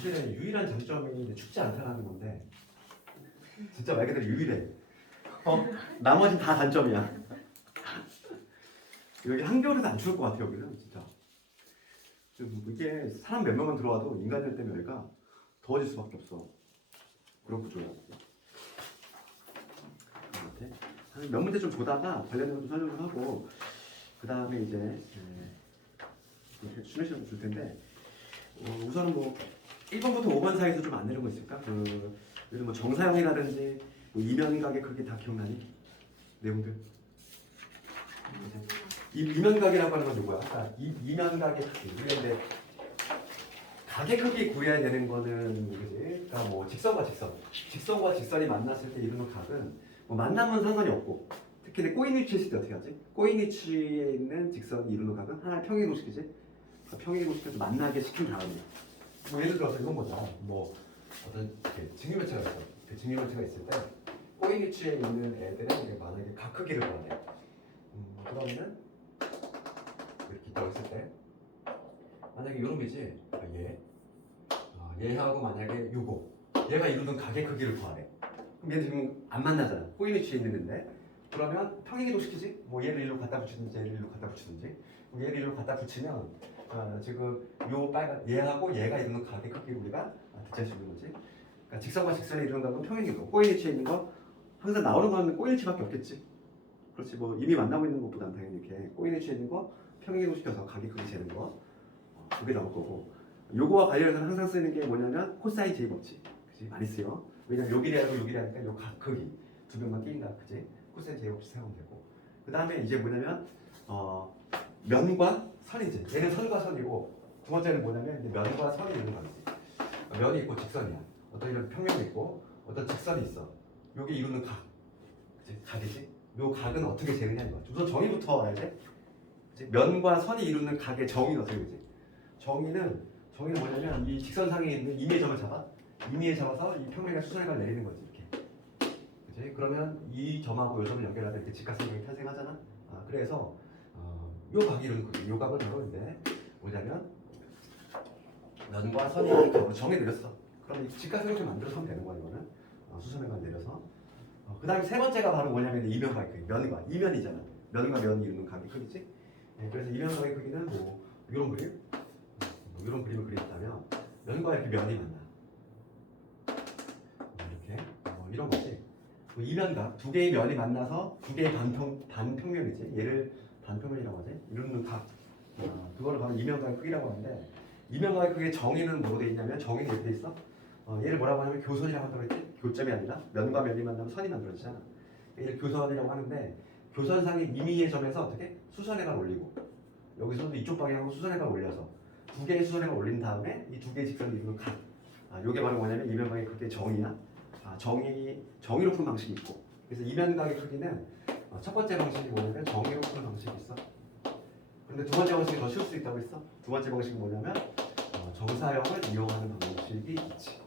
교실의 유일한 장점이 춥지 않다는 건데 진짜 말 그대로 유일해. 나머진 다 단점이야. 여기 한겨울에도 안 추울 것 같아 여기는 진짜. 이게 사람 몇 명만 들어와도 인간들 때문에 여기가 더워질 수밖에 없어. 그런 구조야. 몇 문제 좀 보다가 관련된 것도 설명을 하고 그 다음에 이제 쉬는 시간 줄 텐데 우선은 뭐 1번부터 5번 사이에서 좀 안 되는 거 있을까? 예를 뭐 정사형이라든지 뭐 이면각의 크기 다 기억나니? 내용들. 이면각이라고 하는 건 누구야? 이면각의 크기. 우리가 근데 각의 크기 구해야 되는 거는 그지? 그러니까 뭐 직선과 직선이 만났을 때 이루는 각은 뭐 만나면 상관이 없고 특히 꼬인 위치에 있을 때 어떻게 하지? 꼬인 위치에 있는 직선이 이루는 각은 하나의 평행 도식이지? 그러니까 평행 도식에서 만나게 시킨 다음에 뭐 예를 들어서 이건 뭐냐? 뭐 어떤 증유면체가 있어. 그 증유면체가 있을 때 꼬인 위치에 있는 애들은 만약에 각 크기를 구하래. 그러면은 이렇게 있다고 했을 때 만약에 이놈이지 얘하고 만약에 요거 얘가 이루는 각의 크기를 구하래. 그럼 얘는 지금 안 만나잖아. 꼬인 위치에 있는 애인데 그러면 평행이동 시키지? 뭐 얘를 일로 갖다 붙이든지 얘를 일로 갖다 붙이든지 얘를 일로 갖다 붙이면 지금 요 빨간 얘하고 얘가 이루는 각의 크기를 우리가 대체할 수 있는 거지. 그러니까 직선과 직선이 이루는 각은 평행이동. 꼬인 위치에 있는 거 항상 나오는 거는 꼬인 위치밖에 없겠지. 그렇지. 뭐 이미 만나고 있는 것보다는 당연히 이렇게 꼬인 위치에 있는 거 평행이동 시켜서 각의 크기 재는 거 그게 나올 거고 요거와 관련해서 항상 쓰는 게 뭐냐면 코사인 제곱 법칙. 그치? 많이 쓰여. 왜냐면 요 길이하고 요 길이하니까 요 각 크기 두 명만 낀다. 그치? 코사인 제곱 법칙 사용하면 되고 그 다음에 이제 뭐냐면 면과 선이지. 얘는 선과 선이고 두 번째는 뭐냐면 이제 면과 선이 있는 거지. 면이 있고 직선이야. 어떤 이런 평면이 있고 어떤 직선이 있어. 요게 이루는 각. 그치? 각이지. 요 각은 어떻게 재느냐 이거. 우선 정의부터 알아야 돼. 그치? 면과 선이 이루는 각의 정의는 어떻게 되지? 정의는 뭐냐면 이 직선상에 있는 임의의 점을 잡아. 임의에 잡아서 이 평면과 수선해가 내리는 거지 이렇게. 그치? 그러면 이 점하고 이 점을 연결하면 이렇게 직각선이 탄생하잖아. 그래서 요 각이 이루는 거지. 요 각을 바로 이제 뭐냐면 면과 선이 이루는 각으로 정해 내렸어. 그럼 이 직각선을 만들어서 하면 되는 거야 이거는. 수선해가 내려서. 그 다음에 세 번째가 바로 뭐냐면 이면각의 크기. 면과 이면이잖아. 면과 면이 이루는 각의 크기지. 그래서 이면각의 크기는 뭐 이런 그림. 이런 그림을 그렸다면 면과 이렇게 면이 만나. 이렇게 이런 거지. 이면각 두 개의 면이 만나서 두 개의 반평면이지. 얘를 반평면이라고 하지. 이루는 각. 그거를 바로 이면각의 크기라고 하는데 이면각의 크기의 정의는 뭐로 돼 있냐면 정의는 이렇게 돼 있어. 얘를 뭐라고 하냐면 교선이라고 한다고 했지. 교점이 아니라 면과 면이 만나면 선이 만들어지잖아. 얘를 교선이라고 하는데 교선상의 임의의 점에서 어떻게 수선해가 올리고 여기서도 이쪽 방향으로 수선해가 올려서 두 개의 수선해가 올린 다음에 이 두 개의 직선이 이루는 각. 요게 바로 뭐냐면 이면각의 크기의 정의야. 정의로 푸는 방식이 있고. 그래서 이면각의 크기는 첫 번째 방식이 뭐냐면 정의로 푸는 방식이 있어. 근데 두 번째 방식이 더 쉬울 수 있다고 했어. 두 번째 방식은 뭐냐면 정사형을 이용하는 방식이 있지.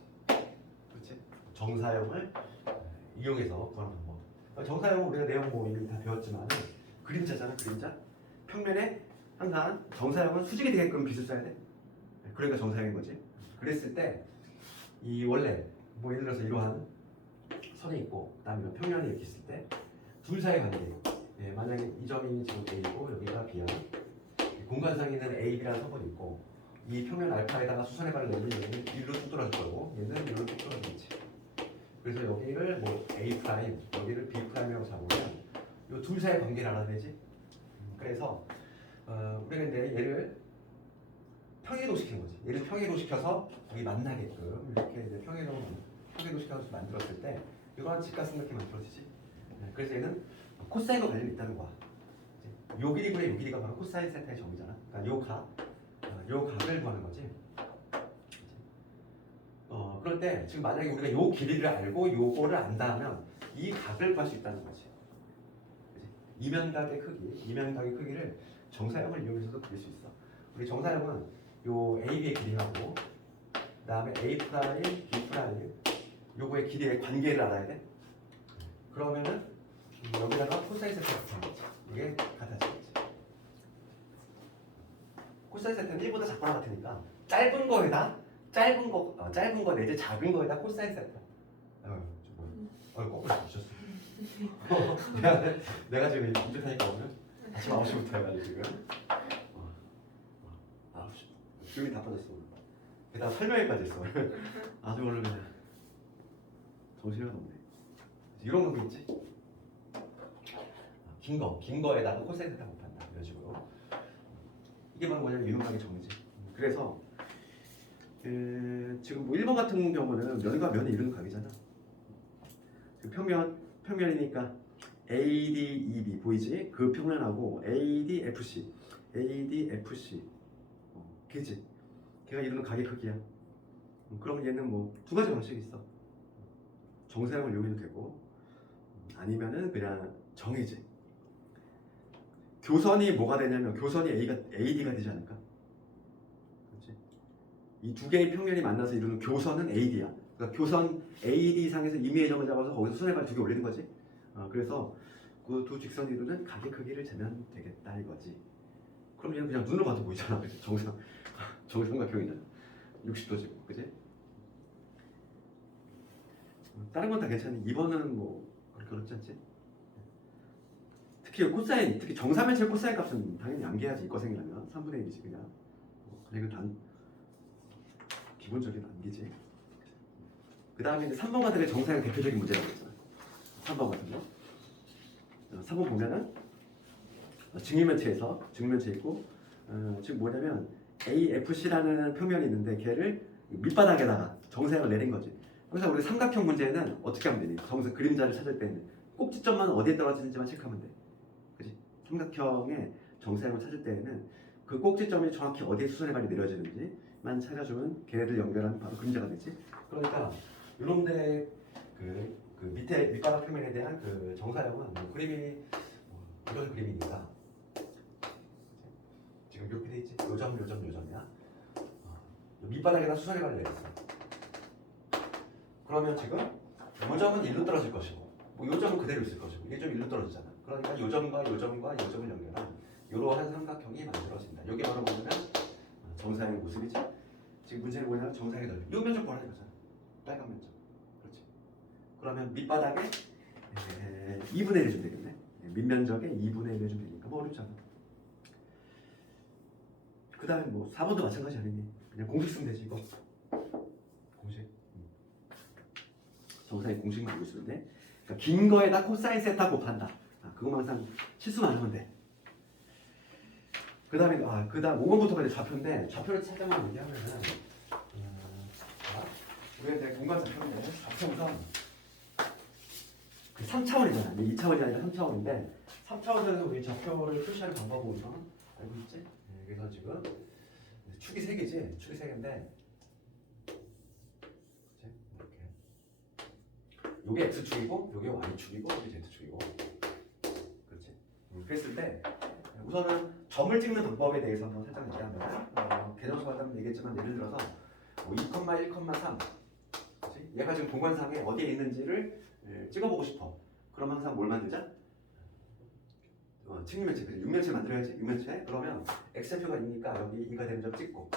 그렇지? 정사형을 이용해서 그런 방법. 정사형은 우리가 내용 뭐 이미 다 배웠지만 그림자잖아, 그림자. 평면에 항상 정사형은 수직이 되게끔 빗을 써야 돼. 그러니까 정사형인 거지. 그랬을 때 이 원래 뭐 예를 들어서 이러한 선이 있고 그다음에 평면이 이렇게 있을 때 둘 사이의 관계. 만약에 이 점이 지금 A고 여기가 B야. 공간상에는 A, B라는 선분이 있고 이 평면 알파에다가 수선해발을 내면 얘는 1로 뚝 떨어질 거고 얘는 1로 뚝 떨어지겠지. 그래서 여기를 뭐 A 프라임, 여기를 B 프라임이라고 잡으면 이 둘 사이의 관계를 알아야 되지. 그래서 우리가 이제 얘를 평행이동 시킨 거지. 얘를 평행이동 시켜서 여기 만나게끔 이렇게 이제 평행이동 시켜서 만들었을 때 이러한 직각선 이렇게 만들어지지. 그래서 얘는 코사인과 관련이 있다는 거야. 요 길이분의 요 길이가 바로 코사인 세타의 정의잖아. 그러니까 요 각을 구하는 거지. 그럴 때 지금 만약에 우리가 요 길이를 알고 요거를 안다면 이 각을 구할 수 있다는 거지. 그치? 이면각의 크기를 정사형을 이용해서도 그릴 수 있어. 우리 정사형은 요 AB의 길이하고 그다음에 A 프라임, B 프라임 요거의 길이의 관계를 알아야 돼. 그러면은 여기다가 코사인 세타를 붙이는 거지. 이게 같아지겠지. 코사인 세타는 1보다 작거나 같으니까 짧은 거에다 짧은 거 내지 작은 거에다 코사인 세타. 거꾸로 주셨어. 내가 지금 인증하니까 오늘 아침 9시부터 해가지고 지금 9시 기운이 다 빠졌어. 게다가 설명회까지 했어. 아주 오늘 그냥 정신이 없네. 이런 거 있지? 긴 거에다가 코사인 세타 곱한다. 이런 식으로. 이게 바로 뭐냐면 유능하게 정리지. 그래서 지금 뭐 1번 같은 경우는 면과 면이 이루는 각이잖아. 평면이니까 ADEB 보이지? 그 평면하고 ADFC 걔지? 걔가 이루는 각의 크기야. 그러면 얘는 뭐 두 가지 방식이 있어. 정사형을 이용해도 되고 아니면은 그냥 정이지. 교선이 뭐가 되냐면 교선이 AD가 되지 않을까? 그렇지? 이 두 개의 평면이 만나서 이루는 교선은 AD야. 그러니까 교선 AD 상에서 임의의 점을 잡아서 거기서 수선의 두 개 올리는 거지. 그래서 그 두 직선이 이루는 각의 크기를 재면 되겠다 이거지. 그럼 얘는 그냥 눈으로 봐도 보이잖아. 그치? 정삼각형이잖아. 60도지, 그지? 다른 건 다 괜찮니? 2번은 뭐 그렇게 어렵지 않지? 특히 정사면체 코사인 값은 당연히 암기해야지. 이과생이라면 3분의 1이지 그냥. 이거 단 기본적인 암기지. 그 다음에 이제 3번 같은 게 정사형 대표적인 문제라고 했잖아. 3번 같은 거. 3번 보면은 증면체 있고 지금 뭐냐면 AFC라는 평면이 있는데 걔를 밑바닥에다가 정사형을 내린 거지. 그래서 우리 삼각형 문제는 어떻게 하면 되니? 그림자를 찾을 때는 꼭지점만 어디에 떨어지는지만 체크하면 돼. 그지? 삼각형의 정사형을 찾을 때에는 그 꼭지점이 정확히 어디에 수선의 발이 내려지는지만 찾아주면 걔네들 연결하면 바로 그림자가 되지. 그러니까 이놈들의 그 밑에 밑바닥 평면에 대한 그 정사형은 뭐 그림이 이런 그림이니까 지금 이렇게 돼 있지. 요점이야. 밑바닥에다 수선의 발을 내렸어. 그러면 지금 요점은 1로 떨어질 것이고 뭐 요점은 그대로 있을 것이고 이게 좀 1로 떨어지잖아. 그러니까 요점과 요점을 연결한 이러한 삼각형이 만들어진다. 이게 바로 뭐냐면 정사형의 모습이지. 지금 문제는 뭐냐면 정사형의 넓이. 이 면적 구하는 거잖아. 빨간 면적. 그렇지. 그러면 밑바닥에 2분의 1 해주면 되겠네. 밑면적에 2분의 1 해주면 되니까 뭐 어렵지 않아. 그 다음에 뭐 4번도 마찬가지 아니니? 그냥 공식 쓰면 되지 이거. 공식. 정사의 공식만 알고 있으면 돼. 그러니까 긴 거에다 코사인 세타 곱한다. 그거만 항상 실수만 하면 돼. 그 다음 5번부터가 이제 좌표인데 좌표를 찾아만 얘기하면은 우리가 이제 공간 좌표인데 좌표가 그 3차원이잖아. 2차원이 아니라 3차원인데 3차원에서 우리 좌표를 표시하는 방법은 우선 알고 있지? 네, 그래서 지금 축이 3개지? 축이 3개인데 요게 X축이고 요게 Y축이고 요게 Z축이고 그렇지? 그랬을 때 우선은 점을 찍는 방법에 대해서 한번 살짝 얘기하면 개념수 받으면 얘기했지만 예를 들어서 뭐 2,1,3 그렇지? 얘가 지금 공간상에 어디에 있는지를 찍어보고 싶어. 그럼 항상 뭘 만들자? 측면체, 육면체 만들어야지. 육면체. 그러면 X좌표가 2니까 여기 2가 되는 점 찍고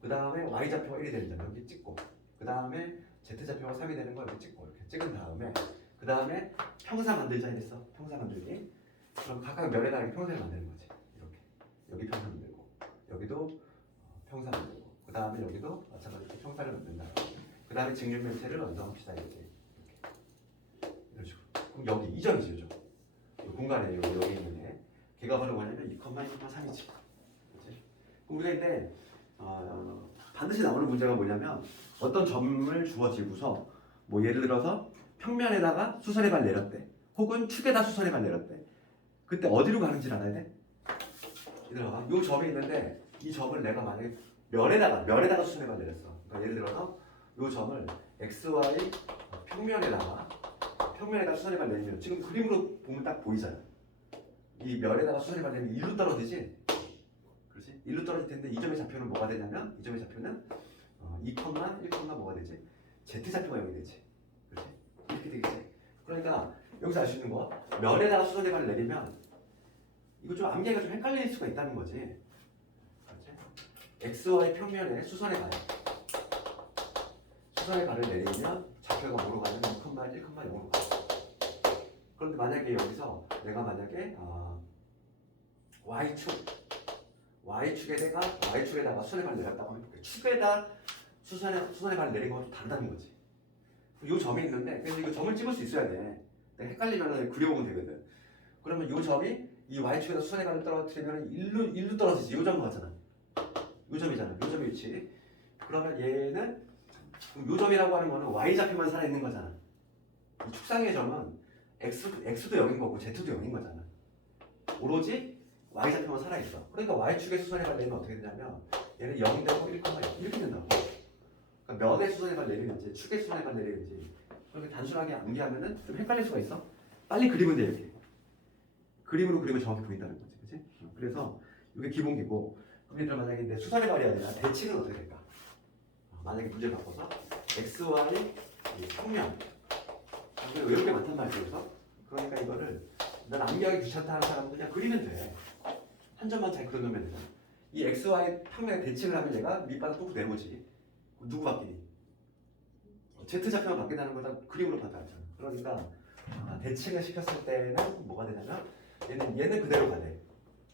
그 다음에 Y좌표가 1이 되는 점 여기 찍고 그 다음에 Z좌표가 3이 되는 거 이렇게 찍고 이렇게 찍은 다음에 그 다음에 평사 만들자 이랬어. 평사 만들기. 그럼 각각 면에다 이렇게 평사를 만드는 거지. 이렇게 여기 평사 만들고 여기도 평사 만들고 그 다음에 여기도 마찬가지로 평사를 만든다. 그 다음에 직육면체를 완성합시다 이렇게 이런 식으로. 그럼 여기 2점이지 요점. 이 공간에 여기 있는 애. 걔가 바로 뭐냐면 2,1,3이지. 그렇지? 그럼 우리가 근데 반드시 나오는 문제가 뭐냐면 어떤 점을 주어지고서 뭐 예를 들어서 평면에다가 수선의 발 내렸대. 혹은 축에다 수선의 발 내렸대. 그때 어디로 가는지를 알아야 돼. 얘들아, 요 점이 있는데 이 점을 내가 만약에 면에다가 수선의 발 내렸어. 그러니까 예를 들어서 요 점을 XY 평면에다가 수선의 발 내리면 지금 그림으로 보면 딱 보이잖아. 이 면에다가 수선의 발 내리면 1로 떨어지지. 그렇지? 1로 떨어질 텐데 이 점의 좌표는 뭐가 되냐면 이 점의 좌표는 2, 1, 뭐가 되지? Z좌표가 여기 되지. 그렇지? 이렇게 되겠지. 그러니까 여기서 알 수 있는 거 면에다가 수선의 발을 내리면 이거 좀 암기가 좀 헷갈릴 수가 있다는 거지. 그렇지? XY 평면에 수선의 발. 수선의 발을 내리면 좌표가 뭐로 가면 2,1,0로 가. 그런데 만약에 여기서 내가 만약에 Y축에다가 수선의 발을 내렸다고 하면 그 축에다 수선의 발을 내린 거랑 좀 다르다는 거지. 요 점이 있는데 그래서 이거 점을 찍을 수 있어야 돼. 헷갈리면 그려보면 되거든. 그러면 요 점이 이 Y축에다 수선의 발을 떨어뜨리면 일로 떨어지지. 요 점 같잖아. 요 점이잖아. 요 점의 위치. 그러면 얘는 요 점이라고 하는 거는 Y좌표만 살아있는 거잖아. 이 축상의 점은 X도 0인 거고 Z도 0인 거잖아. 오로지 Y좌표만 살아있어. 그러니까 Y축의 수선의 발 내리면 어떻게 되냐면 얘는 0이 되고 1,0 이렇게 된다고. 그러니까 면의 수선의 발 내리는지 축의 수선의 발 내리는지 그렇게 단순하게 암기하면은 좀 헷갈릴 수가 있어. 빨리 그리면 돼 이렇게. 그림으로 그리면 정확히 보인다는 거지. 그치? 그래서 이게 기본기고 그럼 얘들 만약에 내 수선의 발이 아니라 대칭은 어떻게 될까? 만약에 문제를 바꿔서 XY 평면 왜 이렇게 많단 말이야. 그러니까 이거를 난 암기하기 귀찮다 하는 사람은 그냥 그리면 돼. 한 점만 잘 그려놓으면 돼. 이 XY 평면에 대칭을 하면 얘가 밑바닥 또 내보지. 누구 바뀌니? Z좌표만 바뀐다는 걸 다 그림으로 받아왔잖아. 그러니까 대칭을 시켰을 때는 뭐가 되냐면 얘는 그대로 가네.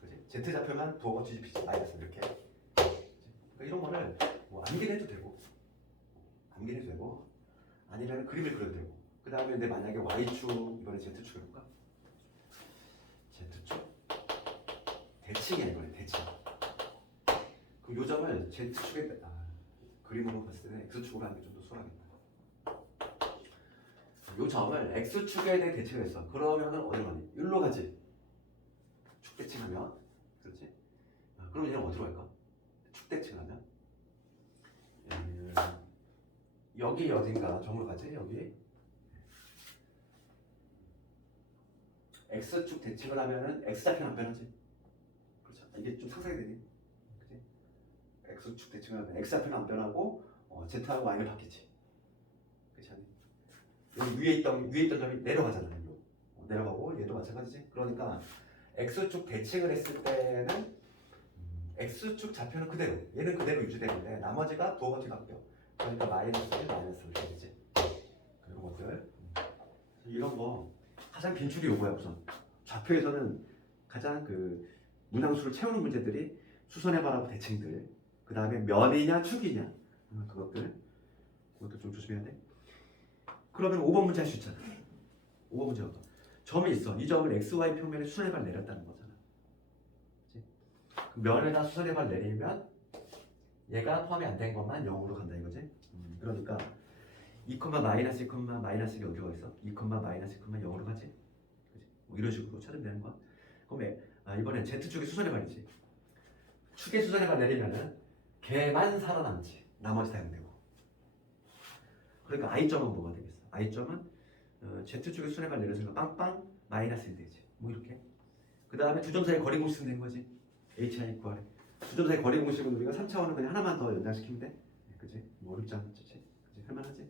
그지? Z좌표만 도어가 뒤집히지. 마이너스 이렇게. 그러니까 이런 거를 뭐 암기를 해도 되고 아니면 그림을 그려도 되고 그 다음에 내 만약에 Y축 이번에 Z축 해볼까? Z축 대칭이야 이번에 대칭. 그 요점을 Z축에 그림으로 봤을 때는 X축으로 하는 게 좀 더 수월하겠다. 요 점을 X축에 대해 대칭을 했어. 그러면은 어디로 가니? 여기로 가지. 축 대칭하면 그렇지? 그럼 얘는 어디로 갈까? 축 대칭하면 여기 어딘가 점으로 가지? 여기 X축 대칭을 하면은 X좌표는 안 변하지? 그렇죠? 이게 좀 상상이 되니? 그치? X축 대칭을 하면 X좌표는 안 변하고 Z하고 Y는 바뀌지. 그렇지 않니? 여기 위에 있던 점이 내려가잖아. 내려가고 얘도 마찬가지지. 그러니까 X축 대칭을 했을 때는 X축 좌표는 그대로 얘는 그대로 유지되는데 나머지가 도어가 뒤바뀌어. 그러니까 마이너스 1, 마이너스 이렇게 되지. 이런 것들 이런 거 가장 빈출이 요거야. 우선 좌표에서는 가장 그 문항수를 채우는 문제들이 수선의 발하고 대칭들 그 다음에 면이냐 축이냐 그것들 좀 조심해야 돼. 그러면 5번 문제 할 수 있잖아. 5번 문제가 점이 있어. 이 점을 XY 평면에 수선의 발 내렸다는 거잖아. 그치? 면에다 수선의 발 내리면 얘가 포함이 안 된 것만 0으로 간다 이거지. 그러니까 2, 마이너스 2, 마이너스 1이 어디가 있어? 2, 마이너스 2, 0으로 가지. 그치? 뭐 이런 식으로 찾으면 되는 거야. 그럼 이번엔 Z축의 수선의 발이지. 축의 수선의 발 내리면은 걔만 살아남지. 나머지 다 0 되고. 그러니까 I점은 뭐가 되겠어? I점은 Z축의 수선의 발 내려서 빵빵 마이너스 1 되지. 뭐 이렇게. 그 다음에 두 점 사이 거리 공식 쓰면 된 거지. HI 구하래. 두 점 사이 거리 공식은 우리가 3차원은 그냥 하나만 더 연장시키면 돼. 그치? 뭐 어렵지 않지? 그치? 할만하지?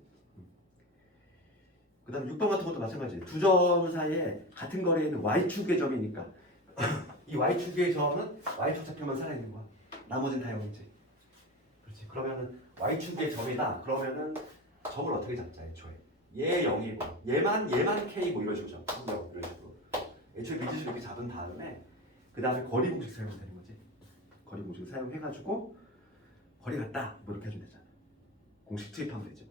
그 다음에 6번 같은 것도 마찬가지. 두 점 사이에 같은 거리에 있는 Y축의 점이니까 이 Y축의 점은 Y축 좌표만 살아있는 거야. 나머지는 다 0이지. 그렇지. 그러면은 Y축의 점이다. 그러면은 점을 어떻게 잡자 애초에. 얘 0이고 얘만 K고 이런 식으로 잡자. 이런 식으로. 애초에 미지수 이렇게 잡은 다음에 그 다음에 거리 공식 사용하면 되는 거지. 거리 공식 사용해가지고 거리 같다. 뭐 이렇게 해주면 되잖아. 공식 투입하면 되지.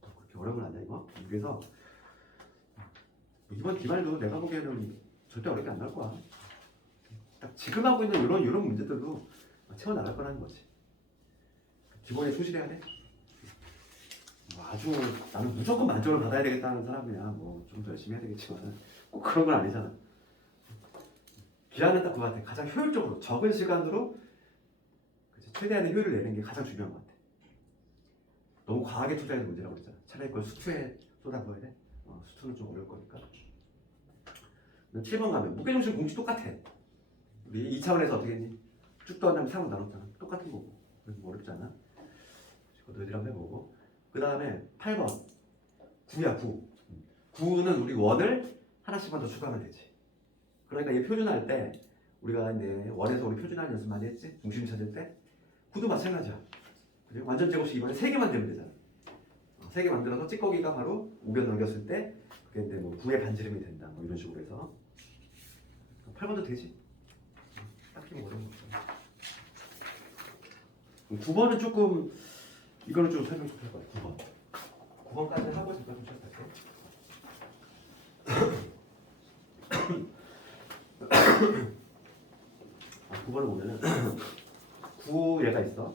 그렇게 어려운 건 아니야 이거. 그래서 이번 기말도 내가 보기에는 절대 어렵게 안 나올 거야. 딱 지금 하고 있는 이런 문제들도 채워 나갈 거라는 거지. 기본에 충실해야 돼. 뭐 아주 나는 무조건 만점을 받아야 되겠다는 사람이야. 뭐 좀 더 열심히 해야 되겠지만 꼭 그런 건 아니잖아. 기한은 딱 그거 같아. 가장 효율적으로 적은 시간으로 최대한의 효율을 내는 게 가장 중요한 것 같아. 너무 과하게 투자하는 문제라고 그랬잖아. 차라리 그걸 수투에 쏟아부어야 돼. 수투는 좀 어려울 거니까. 7번 가면 무게중심 공식 똑같아. 우리 2차원에서 어떻게 했니? 쭉 떠난 다음에 3으로 나눴잖아. 똑같은 거고. 그래서 뭐 어렵지 않아. 너희들 한번 해보고. 그 다음에 8번 9야 9. 9는 우리 원을 하나씩만 더 추가하면 되지. 그러니까 이 표준할 때 우리가 이제 원에서 우리 표준할 연습 많이 했지? 중심 찾을 때 구도 마찬가지야. 그죠? 완전 제곱식 이번에 3개 만들면 되잖아. 3개 만들어서 찌꺼기가 바로 우변 넘겼을 때 그게 이제 뭐 9의 반지름이 된다. 뭐 이런 식으로 해서 8번도 되지. 딱히 뭐 어려운 거 없어. 9번은 조금 이거는 좀 설명 좀 할 거야. 9번. 9번까지 하고 잠깐 좀 시작할게. 9번을 보면은 9 얘가 있어.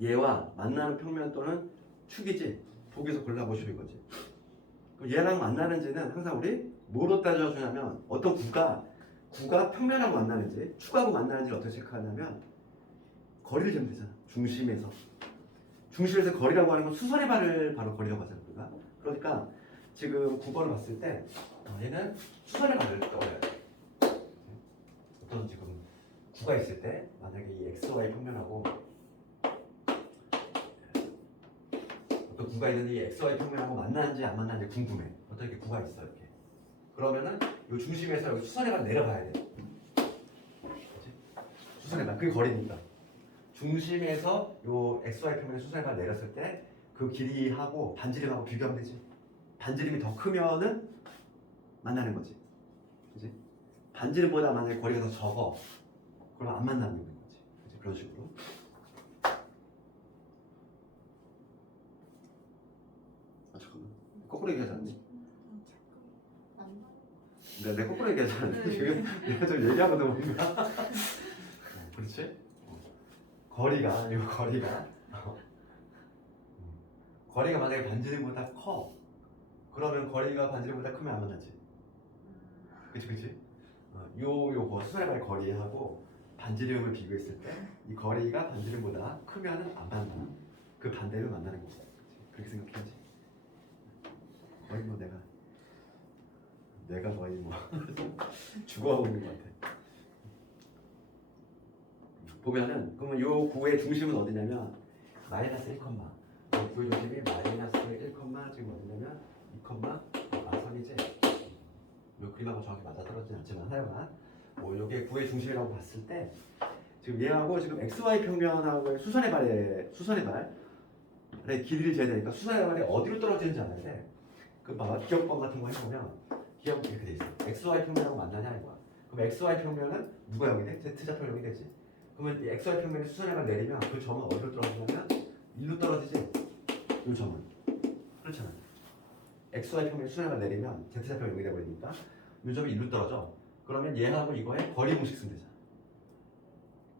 얘와 만나는 평면 또는 축이지. 보기에서 골라보시는 거지. 그럼 얘랑 만나는지는 항상 우리 뭐로 따져주냐면 어떤 구가 평면하고 만나는지 축하고 만나는지를 어떻게 체크하냐면 거리를 재면 되잖아. 중심에서 거리라고 하는 건 수선의 발을 바로 거리라고 하잖아. 우리가. 그러니까 지금 9번을 봤을 때 얘는 수선의 발을 떠올려야 돼. 어떤 지금 구가 있을 때 만약에 이 XY 평면하고 어떤 구가 있는데 이 XY 평면하고 만나는지 안 만나는지 궁금해. 어떤 이렇게 구가 있어 이렇게. 그러면은 이 중심에서 여기 수선의 발 내려가야 돼. 그치? 수선의 발 그게 거리니까. 중심에서 요 XY 평면에 수선의 발 내렸을 때 그 길이하고 반지름하고 비교하면 되지. 반지름이 더 크면은 만나는 거지. 그치? 반지름보다 만약에 거리가 더 적어. 그럼 안 만나는 거지. 그치? 그런 식으로. 아 잠깐만. 거꾸로 얘기하지 않니? 내 거꾸로 얘기하지 않니? 지금 내가 좀 얘기하거든 뭔가. 그렇지? 거리가 거리가 만약에 반지름보다 커. 그러면 거리가 반지름보다 크면 안 만나지. 그치? 요거 수선의 발 거리하고 반지름을 비교했을 때 이 거리가 반지름보다 크면은 안 만나. 그 반대로 만나는 거지. 그렇게 생각해야지. 거의 뭐 내가 거의 뭐 죽어가고 있는 것 같아. 보면은 그러면 요 구의 중심은 어디냐면 마이너스 1, 요 구의 중심이 마이너스 1, 지금 어디냐면 2, 선이지. 요 그림하고 정확히 맞아떨어지진 않지만 하여간 뭐 요게 구의 중심이라고 봤을 때 지금 얘하고 지금 XY 평면하고의 수선의 발의 길이를 재야 되니까 수선의 발이 어디로 떨어지는지 알아야 돼. 그 봐봐 기억법 같은 거 해보면 기억이 이렇게 돼 있어. XY 평면하고 만나냐 이거야. 그럼 XY 평면은 누가 0이 돼? Z좌표 0이 되지. 그러면 이 XY 평면에 수선의 발 내리면 그 점은 어디로 떨어지냐면 일로 떨어지지. 이 점은 그렇잖아. XY 평면에 수선의 발 내리면 Z좌표 0이 되버리니까 이 점이 일로 떨어져. 그러면 얘하고 이거의 거리 공식 쓰면 되잖아.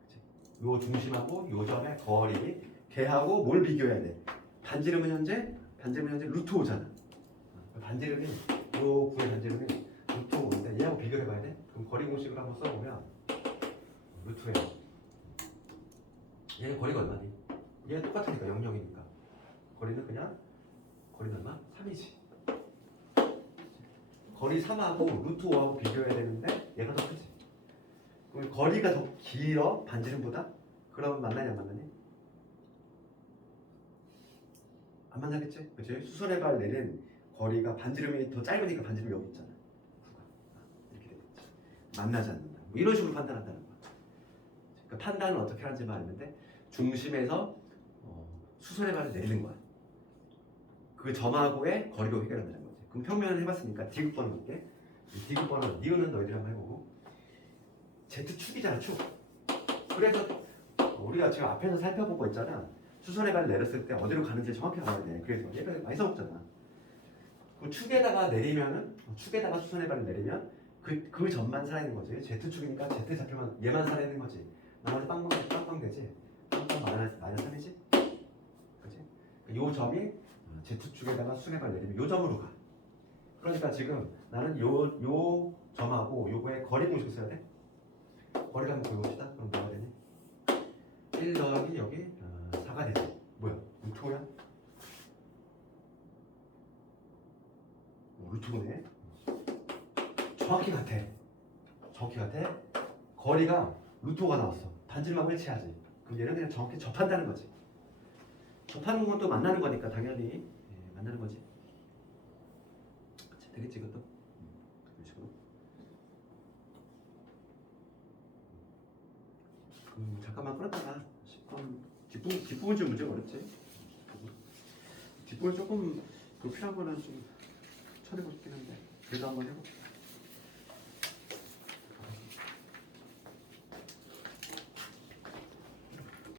그치? 요 중심하고 요 점의 거리 걔하고 뭘 비교해야 돼? 반지름은 현재 루트 5잖아. 반지름이 요 구의 반지름이 루트 5인데 얘하고 비교해봐야 돼? 그럼 거리 공식을 한번 써보면 루트 5 얘는 거리가 얼마니? 얘 똑같으니까 0이니까 거리는 얼마? 3이지. 거리 3하고 루트 5하고 비교해야 되는데 얘가 더 크지. 그럼 거리가 더 길어 반지름보다? 그러면 만나냐 안 만나니? 안 만나겠지? 그치? 수선의 발 내린 거리가 반지름이 더 짧으니까 반지름이 여기 있잖아. 이렇게 되겠지. 만나지 않는다. 뭐 이런 식으로 판단한다는 거야. 그러니까 판단은 어떻게 하는지만 알는데 중심에서 수선의 발을 내리는 거야. 그 점하고의 거리로 해결한다는 거지. 그럼 평면을 해봤으니까 디귿번을 볼게. 디귿번은 니은은 너희들 한번 해보고 Z축이잖아 축. 그래서 우리가 지금 앞에서 살펴보고 있잖아. 수선의 발을 내렸을 때 어디로 가는지 정확히 알아야 돼. 그래서 얘가 많이 써먹잖아. 그 축에다가 내리면은 축에다가 수선의 발을 내리면 그 점만 살아있는 거지. Z축이니까 Z 좌표만 얘만 살아있는 거지. 나머지 빵빵 되지. 빵빵 마이너스 3이지. 그치? 요 점이 Z축에다가 수선의 발을 내리면 요 점으로 가. 그러니까 지금 나는 요 점하고 요거의 거리 공식 써야 돼. 거리를 한번 보여봅시다. 그럼 뭐가 되니? 1 더하기 여기 4가 되지. 뭐야? 루트 5야? 루트 5네. 정확히 같아. 거리가 루트 5가 나왔어. 반지름하고 일치하지. 그럼 얘는 그냥 정확히 접한다는 거지. 접하는 건 또 만나는 거니까 당연히 만나는 거지. 그치, 되겠지 이것도. 이런 식으로. 잠깐만 끌었다가 10번 뒷부분 좀 문제가 어렵지. 뒷부분 조금 불필요한 거는 좀 처리하고 싶긴 한데 그래도 한번 해볼게.